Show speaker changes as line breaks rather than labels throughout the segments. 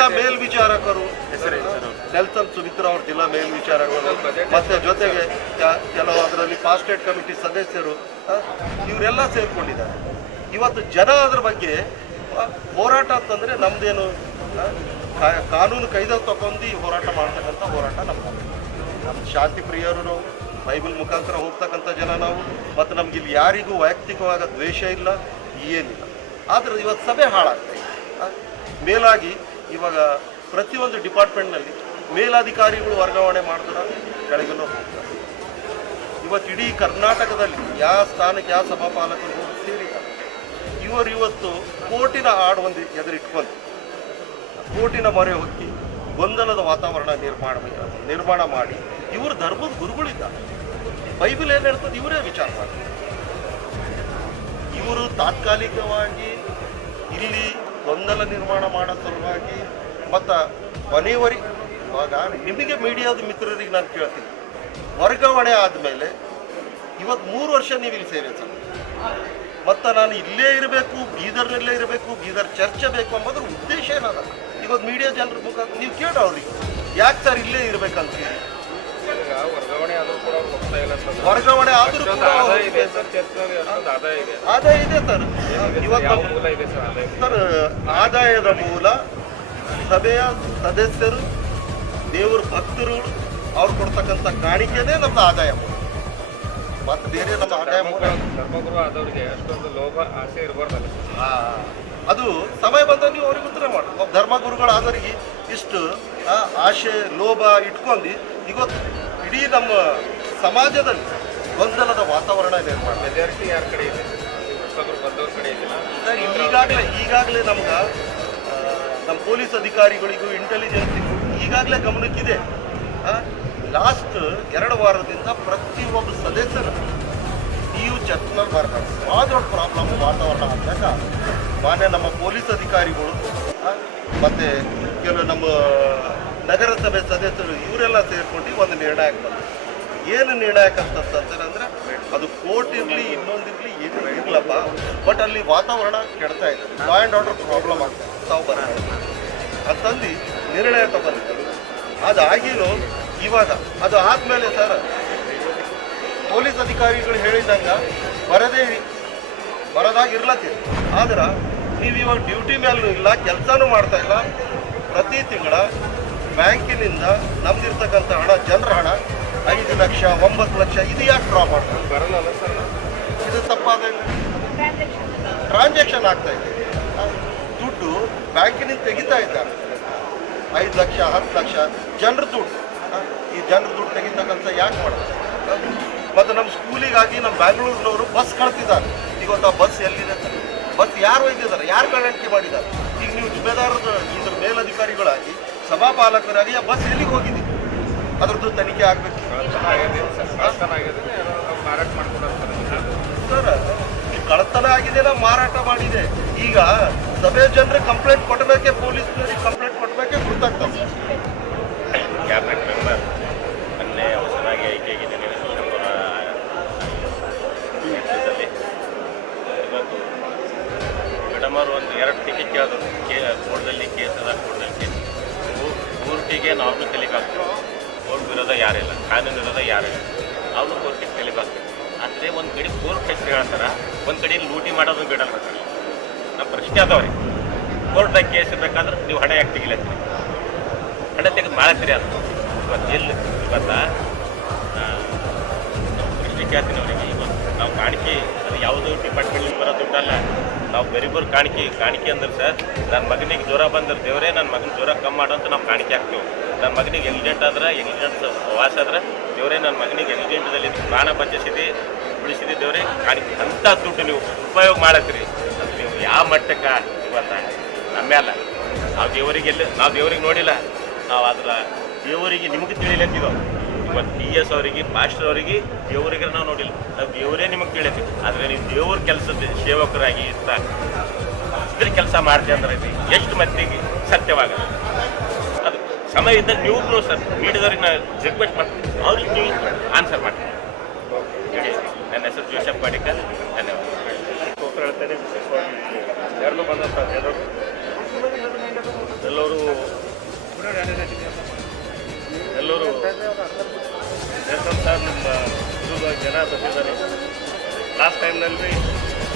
ಜಿಲ್ಲಾ ಮೇಲ್ವಿಚಾರಕರು ನೆಲ್ಸನ್ ಸುಮಿತ್ರ ಅವರು ಜಿಲ್ಲಾ ಮೇಲ್ವಿಚಾರಕರು. ಮತ್ತೆ ಜೊತೆಗೆ ಕೆಲವು ಅದರಲ್ಲಿ ಫಾಸ್ಟೇಟ್ ಕಮಿಟಿ ಸದಸ್ಯರು ಇವರೆಲ್ಲ ಸೇರ್ಕೊಂಡಿದ್ದಾರೆ. ಇವತ್ತು ಜನ ಅದ್ರ ಬಗ್ಗೆ ಹೋರಾಟ ಅಂತಂದ್ರೆ ನಮ್ದೇನು ಕಾನೂನು ಕೈದಲ್ಲಿ ತಗೊಂಡು ಈ ಹೋರಾಟ ಮಾಡ್ತಕ್ಕಂಥ ಹೋರಾಟ ನಮ್ಮ ನಮ್ಮ ಶಾಂತಿ ಪ್ರಿಯರು ನಾವು, ಬೈಬಲ್ ಮುಖಾಂತರ ಹೋಗ್ತಕ್ಕಂಥ ಜನ ನಾವು, ಮತ್ತು ನಮ್ಗೆ ಇಲ್ಲಿ ಯಾರಿಗೂ ವೈಯಕ್ತಿಕವಾದ ದ್ವೇಷ ಇಲ್ಲ, ಏನಿಲ್ಲ. ಆದ್ರೆ ಇವತ್ತು ಸಭೆ ಹಾಳಾಗ್ತದೆ. ಮೇಲಾಗಿ ಇವಾಗ ಪ್ರತಿಯೊಂದು ಡಿಪಾರ್ಟ್ಮೆಂಟ್ನಲ್ಲಿ ಮೇಲಾಧಿಕಾರಿಗಳು ವರ್ಗಾವಣೆ ಮಾಡಿದ್ರೆ ಕೆಳಗಿನ ಹೋಗ್ತಾರೆ ಇವತ್ತು ಇಡೀ ಕರ್ನಾಟಕದಲ್ಲಿ ಯಾವ ಸ್ಥಾನಕ್ಕೆ ಯಾವ ಸಭಾಪಾಲಕರು ಹೋಗಿ ಸೇರಿದ್ದಾರೆ ಇವರು ಇವತ್ತು ಕೋಟಿನ ಹಾಡು ಒಂದು ಎದುರಿಟ್ಕೊಂಡು, ಕೋಟಿನ ಮೊರೆ ಹೊಕ್ಕಿ ಗೊಂದಲದ ವಾತಾವರಣ ನಿರ್ಮಾಣ ನಿರ್ಮಾಣ ಮಾಡಿ, ಇವರು ಧರ್ಮದ ಗುರುಗಳಿದ್ದಾರೆ ಬೈಬಲ್ ಏನು ಹೇಳ್ತದೆ ಇವರೇ ವಿಚಾರ ಮಾಡ್ತಾರೆ. ಇವರು ತಾತ್ಕಾಲಿಕವಾಗಿ ಇಲ್ಲಿ ಗೊಂದಲ ನಿರ್ಮಾಣ ಮಾಡೋ ಸಲುವಾಗಿ ಮತ್ತು ಕೊನೆಯವರಿ ಇವಾಗ ನಿಮಗೆ ಮೀಡಿಯಾದ ಮಿತ್ರರಿಗೆ ನಾನು ಕೇಳ್ತೀನಿ. ವರ್ಗಾವಣೆ ಆದಮೇಲೆ ಇವತ್ತು ಮೂರು ವರ್ಷ ನೀವು ಇಲ್ಲಿ ಸೇವೆ ಸರ್. ಮತ್ತು ನಾನು ಇಲ್ಲೇ ಇರಬೇಕು ಬೀದರ್ನಲ್ಲೇ ಇರಬೇಕು ಬೀದರ್ ಚರ್ಚೆ ಬೇಕು ಅಂಬೋದ್ರ ಉದ್ದೇಶ ಏನದ? ಇವತ್ತು ಮೀಡಿಯಾ ಜನರ ಮುಖ ನೀವು ಕೇಳ ಅವ್ರಿಗೆ. ಯಾಕೆ ಸರ್ ಇಲ್ಲೇ
ಇರಬೇಕಂತ ವರ್ಗಾವಣೆ ಆದ್ರೂ ಕೂಡ ಆದಾಯ ಇದೆ. ಸರ್.
ಇವತ್ತು
ಮೂಲ ಇದೆ ಸರ್ ಆದಾಯ?
ಸರ್ ಆದಾಯದ ಮೂಲ ಸಭೆಯ ಸದಸ್ಯರು ದೇವ್ರ ಭಕ್ತರು ಅವ್ರು ಕೊಡ್ತಕ್ಕಂಥ ಕಾಣಿಕೆನೇ ನಮ್ಮ ಆದಾಯ ಮತ್ತೆ ಮತ್ತು ಬೇರೆ ನಮ್ಮ ಆದಾಯ ಮೂಲ
ಧರ್ಮಗುರು ಆದವರಿಗೆ ಅಷ್ಟೊಂದು ಲೋಭ ಆಸೆ ಇರಬಾರ್ದಲ್ಲ
ಅದು ಸಮಯ ಬಂದಾಗ ನೀವು ಅವ್ರಿಗೆ ಉತ್ತರ ಮಾಡಿ. ಧರ್ಮಗುರುಗಳು ಧರ್ಮಗುರುಗಳಾದವರಿಗೆ ಇಷ್ಟು ಆಶೆ ಲೋಭ ಇಟ್ಕೊಂಡು ಇವತ್ತು ಇಡೀ ನಮ್ಮ ಸಮಾಜದಲ್ಲಿ ಗೊಂದಲದ ವಾತಾವರಣ ನಿರ್ಮಾಣ
ಮೆಜಾರಿಟಿ ಯಾರ ಕಡೆ ಇದೆ? ಬಂದವ್ರ ಕಡೆ ಇದೆಯಲ್ಲ
ಸರ್ ಈಗಾಗಲೇ ಈಗಾಗಲೇ ನಮ್ಗೆ ನಮ್ಮ ಪೊಲೀಸ್ ಅಧಿಕಾರಿಗಳಿಗೂ ಇಂಟೆಲಿಜೆನ್ಸಿಗೂ ಈಗಾಗಲೇ ಗಮನಕ್ಕಿದೆ. ಲಾಸ್ಟ್ ಎರಡು ವಾರದಿಂದ ಪ್ರತಿಯೊಬ್ಬ ಸದಸ್ಯರ ನೀವು ಚೆಕ್ ಬರ್ತಾರೆ ಭಾಳ ದೊಡ್ಡ ಪ್ರಾಬ್ಲಮ್ ವಾತಾವರಣ ಅಂದಾಗ ಮಾನ್ಯ ನಮ್ಮ ಪೊಲೀಸ್ ಅಧಿಕಾರಿಗಳು ಮತ್ತೆ ಕೆಲವು ನಮ್ಮ ನಗರಸಭೆ ಸದಸ್ಯರು ಇವರೆಲ್ಲ ಸೇರಿಕೊಂಡು ಒಂದು ನಿರ್ಣಯ ಬಂತು ಏನು ನಿರ್ಣಯಕ್ಕೆ ಅಂದರೆ ಅದು ಕೋರ್ಟ್ ಇರಲಿ ಇನ್ನೊಂದಿರಲಿ ಏನು ಇರಲಪ್ಪ. ಬಟ್ ಅಲ್ಲಿ ವಾತಾವರಣ ಕೆಡ್ತಾ ಇದೆ. ಲಾ ಆ್ಯಂಡ್ ಆರ್ಡರ್ ಪ್ರಾಬ್ಲಮ್ ಆಗ್ತದೆ ತಾವು ಬರ ಅಂತಂದು ನಿರ್ಣಯ ತಗೊಂಡಿದ್ದರು ಅದಾಗಿನೂ ಇವಾಗ ಅದು ಆದಮೇಲೆ ಸರ್, ಪೊಲೀಸ್ ಅಧಿಕಾರಿಗಳು ಹೇಳಿದಂಗೆ ಬರದೇ ಇರಿ. ಬರದಾಗ ಇರ್ಲತ್ತೀರಿ ಆದ್ರೆ, ನೀವು ಇವಾಗ ಡ್ಯೂಟಿ ಮೇಲೂ ಇಲ್ಲ, ಕೆಲಸನೂ ಮಾಡ್ತಾ ಇಲ್ಲ. ಪ್ರತಿ ತಿಂಗಳ ಬ್ಯಾಂಕಿನಿಂದ ನಮ್ದಿರ್ತಕ್ಕಂಥ ಹಣ, ಜನರ ಹಣ, ಐದು ಲಕ್ಷ, ಒಂಬತ್ತು ಲಕ್ಷ ಇದು ಯಾಕೆ ಡ್ರಾ ಮಾಡ್ತಾರೆ
ಬರಲ್ಲ ಸರ್
ಇದು ತಪ್ಪಾದ ಟ್ರಾನ್ಸಾಕ್ಷನ್ ಆಗ್ತಾ ಇದೆ. ದುಡ್ಡು ಬ್ಯಾಂಕಿನಿಂದ ತೆಗಿತಾ ಇದ್ದಾರೆ. ಐದು ಲಕ್ಷ, ಹತ್ತು ಲಕ್ಷ, ಜನರ ದುಡ್ಡು. ಈ ಜನರ ದುಡ್ಡು ತೆಗಿತಕ್ಕಂಥ ಯಾಕೆ ಮಾಡ್ತಾರೆ ಮತ್ತು ನಮ್ಮ ಸ್ಕೂಲಿಗಾಗಿ ನಮ್ಮ ಬ್ಯಾಂಗ್ಳೂರಿನವರು ಬಸ್ ಕಳ್ತಿದ್ದಾರೆ. ಈಗ ಒಂದು ಬಸ್ ಎಲ್ಲಿದೆ ಬಸ್ ಯಾರು ಒಯ್ದಿದ್ದಾರೆ ಯಾರು ಗಣಣಿಕೆ ಮಾಡಿದ್ದಾರೆ? ಈಗ ನೀವು ಜುಬೇದಾರದ ಇದ್ರ ಮೇಲಧಿಕಾರಿಗಳಾಗಿ ಸಭಾಪಾಲಕರಾಗಿ ಆ ಬಸ್ ಎಲ್ಲಿಗೆ ಹೋಗಿದೆ ಅದರದ್ದು ತನಿಖೆ ಆಗಬೇಕು.
ಸರ್. ಕಳತನ ಆಗಿದೆ ಯಾರೋ ಮಾರಾಟ
ನಾವು ಮಾಡಿದೆ. ಈಗ ಸಭೆ ಜನರಿಗೆ ಕಂಪ್ಲೇಂಟ್ ಕೊಡಬೇಕೆ ಪೊಲೀಸ್ ಕಂಪ್ಲೇಂಟ್ ಕೊಡಬೇಕೆ ಗೊತ್ತಾಗ್ತದೆ
ಕ್ಯಾಬಿನೆಟ್ ಮೆಂಬರ್ ಮೊನ್ನೆ ಹೊಸದಾಗಿ ಆಯ್ಕೆಯಾಗಿದ್ದೇನೆ ಡಿಸೆಂಬರ್ ಎಂಟರಲ್ಲಿ ಇವತ್ತು ಮೇಡಮ್ ಅವರು ಒಂದು ಎರಡು ಟಿಕೆಟ್ ಕೇಳಿದ್ರು. ಕೇ ಕೋರ್ಟಲ್ಲಿ ಕೇಸ್ ಅದ ಕೋರ್ಟಲ್ಲಿ ಕೇಸ್. ಕೋರ್ಟಿಗೆ ನಾವು ಕಲಿಬಾರ್ದು ಕೋರ್ಟ್ ವಿರೋಧ ಯಾರಿಲ್ಲ ಕಾನೂನು ವಿರೋಧ ಯಾರಿಲ್ಲ ನಾವು ಕೋರ್ಟಿಗೆ ಕಲಿಬಾರ್ದು ಅಂದರೆ ಒಂದು ಕಡೆ ಕೋರ್ಟ್ ಹೆಸರು ಹೇಳ್ತಾರೆ ಒಂದು ಕಡೆ ಲೂಟಿ ಮಾಡೋದು ಬಿಡಲ್ಲ ನಮ್ಮ ಪ್ರಶ್ನೆ ಅದಾವ್ರಿ ಕೋರ್ಟ್ದಾಗ ಕೇಸ್ ಇರ್ಬೇಕಾದ್ರೆ ನೀವು ಹಣ ಯಾಕೆ ತೆಗಿಲತ್ತೀರಿ? ಹಣ ತೆಗೆದು ಮಾಡತ್ತೀರಿ ಅದು ಇವತ್ತು ಎಲ್ಲಿ, ಇವತ್ತ ಪ್ರಶ್ನೆ ಕೇಳ್ತೀನಿ ಅವರಿಗೆ ಇವತ್ತು ನಾವು ಕಾಣಿಕೆ ಅದು ಯಾವುದೋ ಡಿಪಾರ್ಟ್ಮೆಂಟ್ ಬರೋ ದುಡ್ಡಲ್ಲ. ನಾವು ಗರೀಬರು ಕಾಣಿಕೆ ಕಾಣಿಕೆ ಅಂದ್ರೆ ಸರ್ ನನ್ನ ಮಗನಿಗೆ ಜ್ವರ ಬಂದ್ರೆ ದೇವರೇ ನನ್ನ ಮಗನ ಜ್ವರ ಕಮ್ಮಿ ಮಾಡು ಅಂತ ನಾವು ಕಾಣಿಕೆ ಹಾಕ್ತೇವೆ. ನನ್ನ ಮಗನಿಗೆ ಎಲಿಜೆಂಟ್ ಆದ್ರೆ ಎಲಿಜೆಂಟ್ ವಾಸ ಆದ್ರೆ ದೇವರೇ ನನ್ನ ಮಗನಿಗೆ ಎಲಿಜೆಂಟ್ದಲ್ಲಿ ಪ್ರಾಣ ಬಚ್ಚಿಸಿದೆ ಉಳಿಸಿದೆ ದೇವರೇ, ಕಾಣಿಕೆ ಅಂಥ ದುಡ್ಡು ನೀವು ಉಪಯೋಗ ಮಾಡತ್ತೀರಿ. ಅದು ನೀವು ಯಾವ ಮಟ್ಟಕ್ಕೆ ಇವತ್ತ ನಮ್ಮೆಲ್ಲ ನಾವು ದೇವರಿಗೆ ನಾವು ದೇವರಿಗೆ ನೋಡಿಲ್ಲ. ನಾವು ಅದರ ದೇವರಿಗೆ ನಿಮಗೆ ತಿಳಿಲತ್ತಿದ್ದೋ ಇವತ್ತು ಟಿ ಎಸ್ ಅವರಿಗೆ ಮಾಸ್ಟರ್ ಅವರಿಗೆ ದೇವರಿಗೆ ನಾವು ನೋಡಿಲ್ಲ. ನಾವು ದೇವರೇ ನಿಮಗೆ ತಿಳಿತೀವಿ ಆದರೆ ನೀವು ದೇವ್ರ ಕೆಲಸದ ಸೇವಕರಾಗಿ ಇಂತ ಇದ್ರ ಕೆಲಸ ಮಾಡ್ತೀವಿ ಅಂದ್ರೆ ಎಷ್ಟು ಮಂದಿಗೆ ಸತ್ಯವಾಗಲ್ಲ. ಅದು ಸಮಯ ಇದ್ದಾಗ ನೀವು ಸರ್ ಮೀಡಿಯಾದವ್ರಿಗೆ ನಾನು ರಿಕ್ವೆಸ್ಟ್ ಮಾಡ್ತೀನಿ. ಅವ್ರಿಗೆ ನೀವು ಆನ್ಸರ್ ಮಾಡ್ತೀನಿ ನನ್ನ ಹೆಸರು ಜೋಸೆಫ್ ಪಾಡಿಕರ್. ಧನ್ಯವಾದ
ಉತ್ತರ ಹೇಳ್ತೇನೆ ವಿಶೇಷವಾಗಿ ಯಾರನ್ನೂ ಬಂದಂಥ ಎಲ್ಲರೂ ಎಲ್ಲರೂ
ಎಲ್ಲರೂ ವೆಲ್ಕಮ್ ಸರ್ ನಿಮ್ಮ ವಿರುದ್ಧವಾಗಿ ಜನ ಬಂದಿದ್ದಾರೆ ಲಾಸ್ಟ್ ಟೈಮ್ನಲ್ಲಿ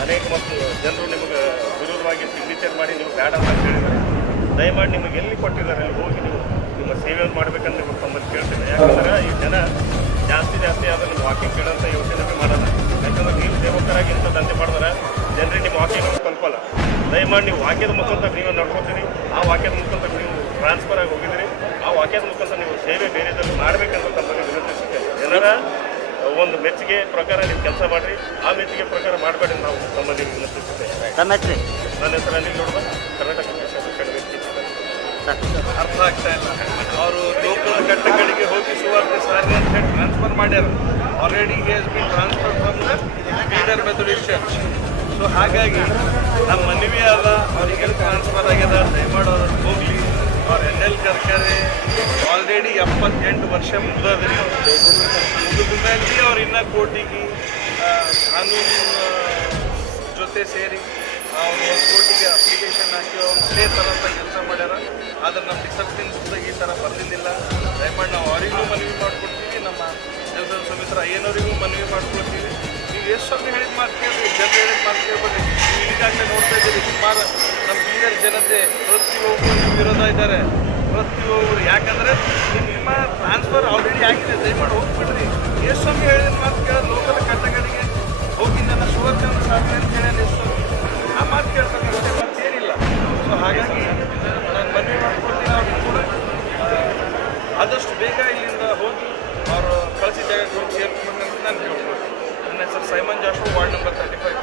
ಅನೇಕ ಮಕ್ಕಳು, ಜನರು ನಿಮಗೆ ವಿರೋಧವಾಗಿ ಸಿಗ್ನೇಚರ್ ಮಾಡಿ ನೀವು ಬೇಡ ಅಂತ ಹೇಳಿದ್ದಾರೆ. ದಯಮಾಡಿ ನಿಮಗೆ ಎಲ್ಲಿ ಕೊಟ್ಟಿದ್ದಾರೆ, ಅಲ್ಲಿ ಹೋಗಿ ನೀವು ನಿಮ್ಮ ಸೇವೆಯನ್ನು ಮಾಡ್ಬೇಕಂತ ನಿಮಗೆ ತಮ್ಮಲ್ಲಿ ಕೇಳ್ತೇನೆ. ಯಾಕಂದ್ರೆ ಈ ಜನ ಜಾಸ್ತಿ ಜಾಸ್ತಿ ಆದ್ರೆ ನಿಮ್ಮ ವಾಕಿಂಗ್ ಕೇಳೋಂಥ ಯೋಚನೆ ಮಾಡಲ್ಲ. ಯಾಕಂದ್ರೆ ನೀವು ಸೇವಕರಾಗಿ ಇಂಥ ದಂಧೆ ಮಾಡಿದ್ರೆ ಜನರಿಗೆ ನಿಮ್ಮ ವಾಕಿಂಗ್ ತಲುಪಲ್ಲ ದಯಮಾಡಿ ನೀವು ವಾಕ್ಯದ ಮುಖಾಂತರ ನೀವು ನಡ್ಕೋತೀರಿ. ಆ ವಾಕ್ಯದ ಮುಖಾಂತರ ನೀವು ಟ್ರಾನ್ಸ್ಫರ್ ಆಗಿ ಹೋಗಿದ್ದೀರಿ. ವಾಕ್ಯದ ಮುಖಾಂತರ ನೀವು ಸೇವೆ ಬೇರೆದಲ್ಲಿ ಮಾಡಬೇಕಂತ ತಮ್ಮಲ್ಲಿ ವಿನಂತಿಸುತ್ತೆ ಜನರ ಒಂದು ಮೆಚ್ಚುಗೆ ಪ್ರಕಾರ ನೀವು ಕೆಲಸ ಮಾಡಿರಿ. ಆ ಮೆಚ್ಚುಗೆ ಪ್ರಕಾರ ಮಾಡಬೇಡಿ ನಾವು ತಮ್ಮಲ್ಲಿ ವಿನಂತಿಸುತ್ತೇವೆ
ತಮ್ಮ ಹೆಸರು?
ನನ್ನ ಹೆಸರು ಅನಿಲ್ ನೋಡುವ. ಕರ್ನಾಟಕ
ಅರ್ಥ ಆಗ್ತಾ ಇಲ್ಲ. ಅವರು ಲೋಕಲ್ ಘಟ್ಟಗಳಿಗೆ ಹೋಗಿ ಸುವರ್ಣ ಸಾರಿ ಅಂತ ಹೇಳಿ ಟ್ರಾನ್ಸ್ಫರ್ ಮಾಡ್ಯಾರ. Already has been transfer from the Bidar Methodist church so ಹಾಗಾಗಿ ನಮ್ಮ ಮನವಿ ಅಲ್ಲ. ಅವ್ರಿಗೆಲ್ಲ ಟ್ರಾನ್ಸ್ಫರ್ ಆಗ್ಯದ ದಯಮಾಡೋರು ಹೋಗ್ಲಿ. ಅವ್ರ ಎನ್ ಎಲ್ ಕರ್ಕರೆ ಆಲ್ರೆಡಿ ಎಪ್ಪತ್ತೆಂಟು ವರ್ಷ ಮುಗಿದ್ರಿ ಮುಗಿದ ಮೇಲೆ ಅವ್ರು ಇನ್ನೂ ಕೋಟಿಗೆ ಕಾನೂನು ಜೊತೆ ಸೇರಿ ಅವ್ರು ಒಂದು ಕೋಟಿಗೆ ಅಪ್ಲಿಕೇಶನ್ ಹಾಕಿ ಅವ್ರು ಇದೇ ಅಂತ ಕೆಲಸ ಮಾಡ್ಯಾರ. ಆದ್ರೆ ನಮ್ಮ ಪುಸ್ತಕ ಈ ಥರ ಬರಲಿಲ್ಲ ದಯಮಾಡಿ ನಾವು ಅವರಿಗೂ ಮನವಿ ಮಾಡ್ಕೊಡ್ತೀವಿ, ನಮ್ಮ ಕೆಲಸದ ಸಮಿತ್ರ ಅಯ್ಯನವರಿಗೂ ಮನವಿ ಮಾಡ್ಕೊಡ್ತೀವಿ. ನೀವು ಎಷ್ಟು ಸಮಯ ಹೇಳಿದ್ ಮಾತು ಕೇಳ್ರಿ ಜನರು ಹೇಳಿದ ಮಾತು ಈಗಾಗಲೇ ನೋಡ್ತಾ ಇದ್ದೀವಿ ಸುಮಾರು ನಮ್ಮ ಬೀದರ್ ಜನತೆ ಪ್ರತಿಯೊಬ್ಬರು ವಿರೋಧ ಇದ್ದಾರೆ. ಪ್ರತಿಯೊಬ್ಬರು ಯಾಕಂದರೆ ನಿಮ್ಮ ಟ್ರಾನ್ಸ್ಫರ್ ಆಲ್ರೆಡಿ ಆಗಿದೆ. ದಯಮಾಡಿ ಹೋಗ್ಬಿಡ್ರಿ. ಎಷ್ಟು ಸಮಯ ಹೇಳಿದ ಮಾತು ಕೇಳೋದು ಲೋಕಲ್ ಕಟ್ಟಗಳಿಗೆ ಹೋಗಿ ನನ್ನ ಸುವರ್ಣ ಸಾಧನೆ ಅಂತ ಹೇಳಿ ಎಷ್ಟು ಆ ಮಾತು ಕೇಳ್ತಾರೆ. ಮತ್ತೆ ಏನಿಲ್ಲ ಸೊ ಹಾಗಾಗಿ ನಾನು ಮನವಿ ಮಾಡ್ಕೊಡ್ತೀನಿ ಅವ್ರಿಗೆ ಕೂಡ. ಆದಷ್ಟು ಬೇಗ ಇಲ್ಲಿಂದ ಹೋಗಿ ಅವರು ಕಳಿಸಿದ ಜಾಗಕ್ಕೆ ಹೋಗಿ ಸೇರ್ಕೊಂಡು ನಾನು ಕೇಳ್ಬೋದು ನನ್ನ ಹೆಸರು Simon Joshua ward number thirty five